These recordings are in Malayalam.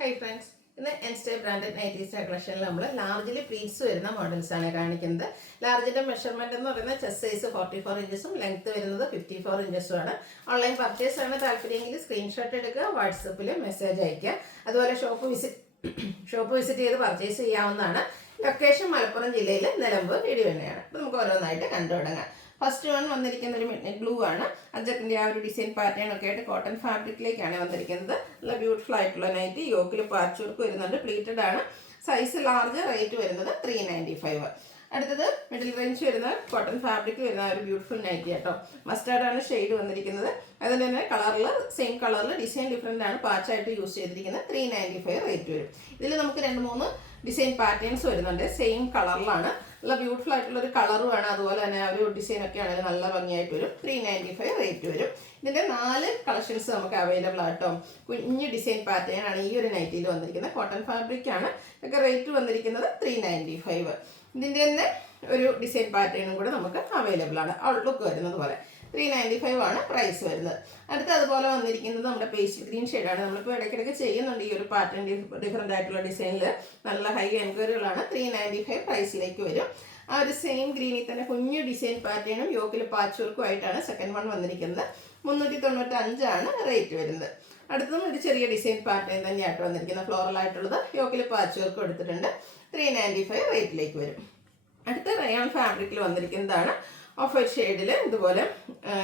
ഹൈ ഫ്രണ്ട്സ്, ഇന്ന് എൻസ്റ്റേ ബ്രാൻഡഡ് നൈറ്റീസ് കളക്ഷനിൽ നമ്മൾ ലാർജിൽ പ്ലീറ്റ്സ് വരുന്ന മോഡൽസ് ആണ് കാണിക്കുന്നത്. ലാർജിന്റെ മെഷർമെന്റ് എന്ന് പറയുന്നത് ചെസ്റ്റ് സൈസ് 44 ഇഞ്ചസും ലെങ്ത് വരുന്നത് 54 ഇഞ്ചസും ആണ്. ഓൺലൈൻ പർച്ചേസ് ആണ് താല്പര്യമെങ്കിൽ സ്ക്രീൻഷോട്ട് എടുക്കുക, വാട്സപ്പിൽ മെസ്സേജ് അയക്കുക. അതുപോലെ ഷോപ്പ് വിസിറ്റ് ചെയ്ത് പർച്ചേസ് ചെയ്യാവുന്നതാണ്. ലൊക്കേഷൻ മലപ്പുറം ജില്ലയിലെ നിലമ്പൂർ ഇടിവണ്ണയാണ്. അപ്പോൾ നമുക്ക് ഓരോന്നായിട്ട് കണ്ടു തുടങ്ങാം. ഫസ്റ്റ് വൺ വന്നിരിക്കുന്ന ഒരു മിഡ്നൈറ്റ് ബ്ലൂ ആണ്. അജക്കിന്റെ ആ ഒരു ഡിസൈൻ പാറ്റേൺ ഒക്കെ ആയിട്ട് കോട്ടൺ ഫാബ്രിക്കിലേക്കാണ് വന്നിരിക്കുന്നത്. നല്ല ബ്യൂട്ടിഫുൾ ആയിട്ടുള്ള നൈറ്റ്. യോക്കിൽ പാച്ച് വർക്ക് വരുന്നുണ്ട്. പ്ലീറ്റഡ് ആണ്. Size large. റേറ്റ് വരുന്നത് 395. അടുത്തത് മിഡിൽ റേഞ്ച് വരുന്ന കോട്ടൺ ഫാബ്രിക് വരുന്ന ഒരു ബ്യൂട്ടിഫുൾ നൈറ്റി കേട്ടോ. മസ്റ്റാർഡ് ആണ് ഷെയ്ഡ് വന്നിരിക്കുന്നത്. അതിൽ തന്നെ കളറിൽ സെയിം കളറിൽ ഡിസൈൻ ഡിഫറെൻ്റ് ആണ്. പാച്ചായിട്ട് യൂസ് ചെയ്തിരിക്കുന്നത്. 395 റേറ്റ് വരും. ഇതിൽ നമുക്ക് 2-3 ഡിസൈൻ പാറ്റേൺസ് വരുന്നുണ്ട്. സെയിം കളറിലാണ്. നല്ല ബ്യൂട്ടിഫുൾ ആയിട്ടുള്ള ഒരു കളറുമാണ്. അതുപോലെ തന്നെ ആ ഒരു ഡിസൈൻ ഒക്കെ ആണെങ്കിൽ നല്ല ഭംഗിയായിട്ട് വരും. 395 റേറ്റ് വരും. ഇതിൻ്റെ 4 കളക്ഷൻസ് നമുക്ക് അവൈലബിൾ ആട്ടോ. കുഞ്ഞ് ഡിസൈൻ പാറ്റേൺ ആണ് ഈ ഒരു നൈറ്റിയിൽ വന്നിരിക്കുന്നത്. കോട്ടൺ ഫാബ്രിക് ആണ്. ഒക്കെ റേറ്റ് വന്നിരിക്കുന്നത് 395. ഇതിൻ്റെ തന്നെ ഒരു ഡിസൈൻ പാറ്റേണും കൂടെ നമുക്ക് അവൈലബിൾ ആണ്. ഔട്ട്ലുക്ക് വരുന്നത് പോലെ 395 ആണ് പ്രൈസ് വരുന്നത്. അടുത്ത അതുപോലെ വന്നിരിക്കുന്നത് നമ്മുടെ പേസ്റ്റൽ ഗ്രീൻ ഷെയ്ഡാണ്. നമ്മളിപ്പോൾ ഇടയ്ക്കിടയ്ക്ക് ചെയ്യുന്നുണ്ട് ഈ ഒരു പാറ്റേൺ ഡിഫറെൻ്റ് ആയിട്ടുള്ള ഡിസൈനിൽ. നല്ല ഹൈ എൻക്വയറികളാണ്. 395 പ്രൈസിലേക്ക് വരും. ആ ഒരു സെയിം ഗ്രീനിൽ തന്നെ കുഞ്ഞു ഡിസൈൻ പാറ്റേണും യോക്കിൽ പാച്ച് വർക്കും ആയിട്ടാണ് സെക്കൻഡ് വൺ വന്നിരിക്കുന്നത്. 395 ആണ് റേറ്റ് വരുന്നത്. അടുത്തതും ഒരു ചെറിയ ഡിസൈൻ പാറ്റേൺ തന്നെയായിട്ട് വന്നിരിക്കുന്നത്. ഫ്ലോറൽ ആയിട്ടുള്ളത്. യോക്കിൽ പാച്ച് വർക്ക് എടുത്തിട്ടുണ്ട്. 395 റേറ്റിലേക്ക് വരും. അടുത്ത റയോൺ ഫാബ്രിക്കിൽ വന്നിരിക്കുന്നതാണ്. ഓഫ് വൈറ്റ് ഷെയ്ഡിൽ ഇതുപോലെ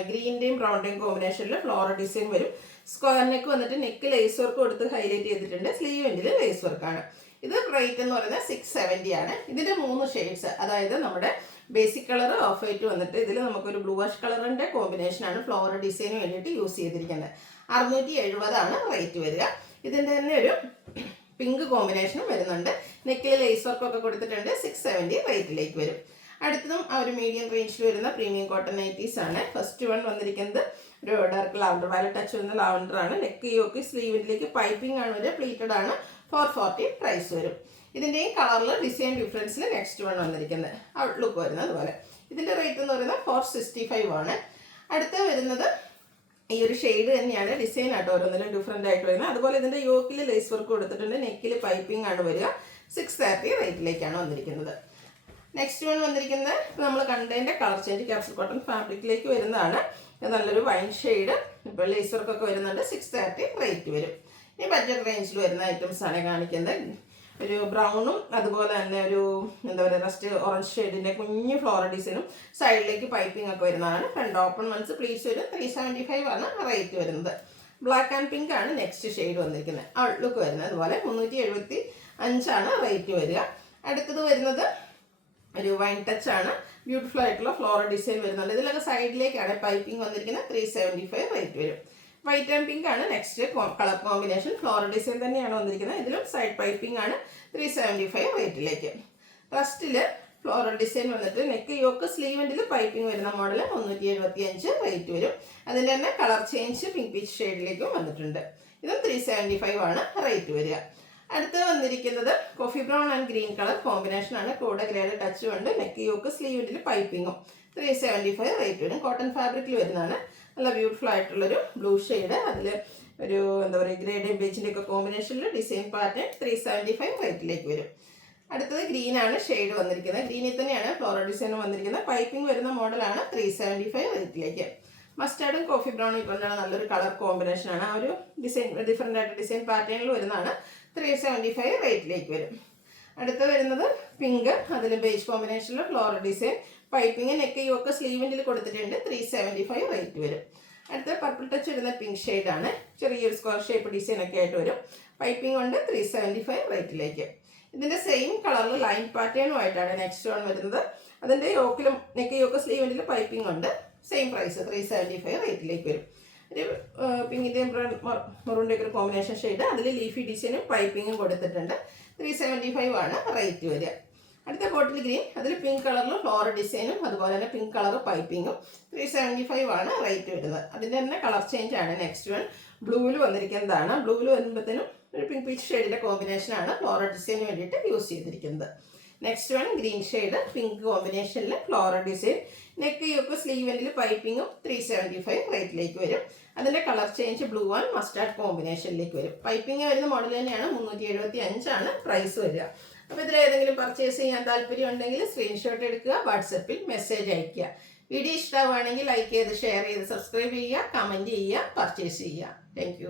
ഗ്രീൻ്റെയും ബ്രൗണിൻ്റെയും കോമ്പിനേഷനിൽ ഫ്ലോറൽ ഡിസൈൻ വരും. സ്ക്വയർ നെക്ക് വന്നിട്ട് നെക്ക് ലേസ് വർക്ക് കൊടുത്ത് ഹൈലൈറ്റ് ചെയ്തിട്ടുണ്ട്. സ്ലീവ് എൻഡിൽ ലേസ് വർക്കാണ്. ഇത് റേറ്റ് എന്ന് പറയുന്നത് 670 ആണ്. ഇതിൻ്റെ 3 ഷെയ്ഡ്സ്, അതായത് നമ്മുടെ ബേസിക് കളർ ഓഫ് വൈറ്റ് വന്നിട്ട് ഇതിൽ നമുക്കൊരു ബ്ലൂ വാഷ് കളറിൻ്റെ കോമ്പിനേഷനാണ് ഫ്ലോറൽ ഡിസൈന് വേണ്ടിയിട്ട് യൂസ് ചെയ്തിരിക്കുന്നത്. 670 ആണ് റേറ്റ് വരിക. ഇതിൻ്റെ തന്നെ ഒരു പിങ്ക് കോമ്പിനേഷനും വരുന്നുണ്ട്. നെക്കിൽ ലേസ് വർക്കൊക്കെ കൊടുത്തിട്ടുണ്ട്. 670 റേറ്റിലേക്ക് വരും. അടുത്തതും ആ ഒരു മീഡിയം റേഞ്ചിൽ വരുന്ന പ്രീമിയം കോട്ടൺ നൈറ്റീസ് ആണ്. ഫസ്റ്റ് വൺ വന്നിരിക്കുന്നത് ഒരു ഡാർക്ക് ലാവൻഡർ, വയലറ്റ് ടച്ച് വരുന്ന ലാവൻഡർ ആണ്. നെക്ക് യോക്ക് സ്ലീവിലേക്ക് പൈപ്പിംഗ് ആണ് വരിക. പ്ലീറ്റഡ് ആണ്. 440 പ്രൈസ് വരും. ഇതിൻ്റെയും കളറിൽ ഡിസൈൻ ഡിഫറൻസിൽ നെക്സ്റ്റ് വൺ വന്നിരിക്കുന്നത് ഔട്ട്ലുക്ക് വരുന്നത് അതുപോലെ. ഇതിൻ്റെ റേറ്റ് എന്ന് പറയുന്നത് 465 ആണ്. അടുത്ത വരുന്നത് ഈ ഒരു ഷെയ്ഡ് തന്നെയാണ്. ഡിസൈൻ ആയിട്ട് ഓരോന്നിലും ഡിഫറെൻ്റ് ആയിട്ട് വരുന്നത്. അതുപോലെ ഇതിൻ്റെ യോക്കിൽ ലേസ് വർക്ക് കൊടുത്തിട്ടുണ്ട്. നെക്കിൽ പൈപ്പിംഗ് ആണ് വരിക. 630 റേറ്റിലേക്കാണ് വന്നിരിക്കുന്നത്. നെക്സ്റ്റ് വൺ വന്നിരിക്കുന്നത് നമ്മൾ കണ്ടതിൻ്റെ കളർ ചേഞ്ച് ക്യാപ്സൂൾ കോട്ടൺ ഫാബ്രിക്കിലേക്ക് വരുന്നതാണ്. നല്ലൊരു വൈൻ ഷെയ്ഡ്. ഇപ്പോൾ ലേസ് വർക്കൊക്കെ വരുന്നുണ്ട്. 630 റേറ്റ് വരും. ഈ ബഡ്ജറ്റ് റേഞ്ചിൽ വരുന്ന ഐറ്റംസ് ആണ് കാണിക്കുന്നത്. ഒരു ബ്രൗണും അതുപോലെ തന്നെ ഒരു എന്താ പറയുക റസ്റ്റ് ഓറഞ്ച് ഷെയ്ഡിൻ്റെ കുഞ്ഞ് ഫ്ലോറൽ ഡിസൈനും സൈഡിലേക്ക് പൈപ്പിംഗ് ഒക്കെ വരുന്നതാണ്. ഫ്രണ്ട് ഓപ്പൺ വൺസ് പ്ലീസ് വരും. 375 ആണ് റേറ്റ് വരുന്നത്. ബ്ലാക്ക് ആൻഡ് പിങ്ക് ആണ് നെക്സ്റ്റ് ഷെയ്ഡ് വന്നിരിക്കുന്നത്. ഔട്ട്ലുക്ക് വരുന്നത് അതുപോലെ 375 ആണ് റേറ്റ് വരിക. അടുത്തത് വരുന്നത് ഒരു വൈൻ ടച്ച് ആണ്. ബ്യൂട്ടിഫുൾ ആയിട്ടുള്ള ഫ്ലോറൽ ഡിസൈൻ വരുന്നുണ്ട്. ഇതിലൊക്കെ സൈഡിലേക്കാണ് പൈപ്പിംഗ് വന്നിരിക്കുന്നത്. 375 റേറ്റ് വരും. വൈറ്റ് ആൻഡ് പിങ്ക് ആണ് next colour combination. Floral design തന്നെയാണ് വന്നിരിക്കുന്നത്. ഇതിലും സൈഡ് പൈപ്പിംഗ് ആണ്. 375 റേറ്റിലേക്ക്. റസ്റ്റിൽ ഫ്ലോറൽ ഡിസൈൻ വന്നിട്ട് നെക്ക് യോക്ക് സ്ലീവെൻഡിൽ പൈപ്പിംഗ് വരുന്ന മോഡൽ 375 റേറ്റ് വരും. അതിൻ്റെ തന്നെ കളർ ചേഞ്ച് പിങ്ക് പീച്ച് ഷെയ്ഡിലേക്കും വന്നിട്ടുണ്ട്. ഇതും 375 ആണ് റേറ്റ് വരിക. അടുത്ത് വന്നിരിക്കുന്നത് coffee brown and green colour combination ആണ്. കൂടെ ഗ്രേഡ് ടച്ചും ഉണ്ട്. നെക്ക് യോക്ക് സ്ലീവിൽ പൈപ്പിങ്ങും. 375 റേറ്റ് വരും. കോട്ടൺ ഫാബ്രിക്കിൽ വരുന്നതാണ്. നല്ല ബ്യൂട്ടിഫുൾ ആയിട്ടുള്ളൊരു ബ്ലൂ ഷെയ്ഡ്. അതിൽ ഒരു എന്താ പറയുക ഗ്രേഡ് ബേജിൻ്റെ ഒക്കെ കോമ്പിനേഷനിൽ ഡിസൈൻ പാറ്റേൺ. 375 റേറ്റിലേക്ക് വരും. അടുത്തത് ഗ്രീൻ ആണ് ഷെയ്ഡ് വന്നിരിക്കുന്നത്. ഗ്രീനിൽ തന്നെയാണ് ഫ്ലോറൽ ഡിസൈൻ വന്നിരിക്കുന്നത്. പൈപ്പിംഗ് വരുന്ന മോഡലാണ്. 375 റേറ്റിലേക്ക്. മസ്റ്റാർഡും കോഫി ബ്രൗണും ഇപ്പോൾ നല്ലൊരു കളർ കോമ്പിനേഷനാണ്. ആ ഒരു ഡിസൈൻ ഡിഫറെൻ്റ് ആയിട്ട് ഡിസൈൻ പാറ്റേണിൽ വരുന്നതാണ്. 375 റേറ്റിലേക്ക് വരും. അടുത്ത് വരുന്നത് പിങ്ക്. അതിൽ ബേജ് കോമ്പിനേഷനിൽ floral design piping neck yoke സ്ലീവിൻ്റെ കൊടുത്തിട്ടുണ്ട്. 375 റേറ്റ് വരും. അടുത്ത പർപ്പിൾ ടച്ച് വരുന്ന പിങ്ക് ഷെയ്ഡാണ്. ചെറിയൊരു സ്ക്വയർ ഷേപ്പ് ഡിസൈൻ ഒക്കെ ആയിട്ട് വരും. പൈപ്പിംഗ് കൊണ്ട് 375 റേറ്റിലേക്ക്. ഇതിൻ്റെ സെയിം കളറിൽ ലൈൻ പാറ്റേണുമായിട്ടാണ് നെക്സ്റ്റ് വൺ വരുന്നത്. അതിൻ്റെ യോക്കിലും നെക്ക് യോക്ക് സ്ലീവിൻ്റെ പൈപ്പിംഗ് ഉണ്ട്. സെയിം പ്രൈസ് 375 റേറ്റിലേക്ക് വരും. ഒരു പിങ്കിൻ്റെയും മെറൂണിൻ്റെ ഒക്കെ ഒരു കോമ്പിനേഷൻ ഷെയ്ഡ്. അതിൽ ലീഫി ഡിസൈനും പൈപ്പിങ്ങും കൊടുത്തിട്ടുണ്ട്. 375 ആണ് റേറ്റ് വരിക. അടുത്ത ബോട്ടിൽ ഗ്രീൻ. അതിൽ പിങ്ക് കളറിൽ ഫ്ലോറൽ ഡിസൈനും അതുപോലെ തന്നെ പിങ്ക് കളർ പൈപ്പിങ്ങും. 375 ആണ് റേറ്റ് വരുന്നത്. അതിൻ്റെ തന്നെ കളർ ചേഞ്ച് ആണ് നെക്സ്റ്റ് വൺ. ബ്ലൂവിൽ വന്നിരിക്കുന്നതാണ്. ബ്ലൂവിൽ വരുമ്പോഴത്തേനും ഒരു പിങ്ക് പീച്ച് ഷെയ്ഡിൻ്റെ കോമ്പിനേഷനാണ് ഫ്ലോറൽ ഡിസൈന് വേണ്ടിയിട്ട് യൂസ് ചെയ്തിരിക്കുന്നത്. Next one green shade pink കോമ്പിനേഷനിൽ floral design. Neck yoke sleeve എൻഡിൽ പൈപ്പിങ്ങും. 375 റേറ്റിലേക്ക് വരും. അതിൻ്റെ colour change blue and mustard കോമ്പിനേഷനിലേക്ക് വരും. പൈപ്പിംഗ് വരുന്ന മോഡൽ തന്നെയാണ്. 375 പ്രൈസ് വരിക. അപ്പോൾ ഇതിലേതെങ്കിലും പർച്ചേസ് ചെയ്യാൻ താല്പര്യം ഉണ്ടെങ്കിൽ സ്ക്രീൻഷോട്ട് എടുക്കുക, വാട്സപ്പിൽ മെസ്സേജ് അയയ്ക്കുക. വീഡിയോ ഇഷ്ടമാവുകയാണെങ്കിൽ ലൈക്ക് ചെയ്ത് ഷെയർ ചെയ്ത് സബ്സ്ക്രൈബ് ചെയ്യുക, കമൻറ്റ് ചെയ്യുക, പർച്ചേസ് ചെയ്യുക. താങ്ക്